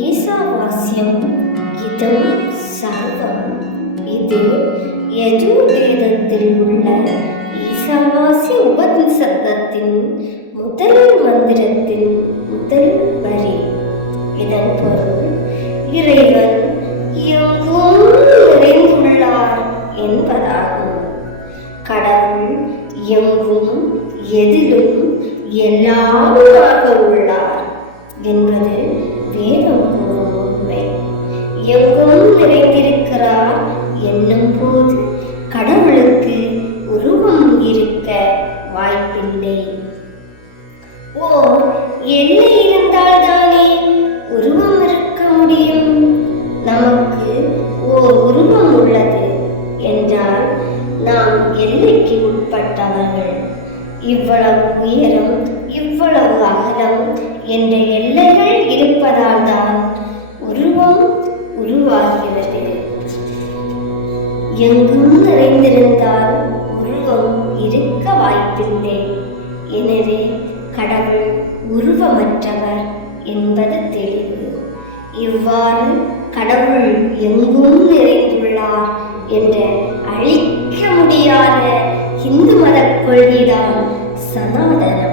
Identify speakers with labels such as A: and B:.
A: ஈசாவாஸ்யம் இதம் சர்வம் இது யஜூர்வேதத்தில் உள்ள ஈசாவாசிய உபநிஷத்தத்தின் முதல் மந்திரத்தின் முதல் வரி இதன் பொருள் இறைவன் எங்கும் நிறைந்துள்ளார் என்பதாகும் கடவுள் எங்கும் எதிலும் எல்லாமுமாக உள்ளார் என்பது வேதம் கூறும் உண்மை எங்கும் நிறைந்திருக்கிறார் என்னும் போது கடவுளுக்கு உருவம் இருக்க வாய்ப்பில்லை ஓ என்ன இருந்தால்தானே உருவம் இருக்க முடியும் நமக்கு ஓர் உருவம் உள்ளது என்றால் நாம் எல்லைக்கு உட்பட்டவர்கள் இவ்வளவு உயரம் இவ்வளவு அகலம் என்ற எல்லை ஆகிவிட்டது எங்கும் நிறைந்திருந்தால் உருவம் இருக்க வாய்ப்பில்லை எனவே கடவுள் உருவமற்றவர் என்பது தெளிவு இவ்வாறு கடவுள் எங்கும் நிறைந்துள்ளார் என்ற அழிக்க முடியாத இந்து மத கொள்கைதான் சனாதனம்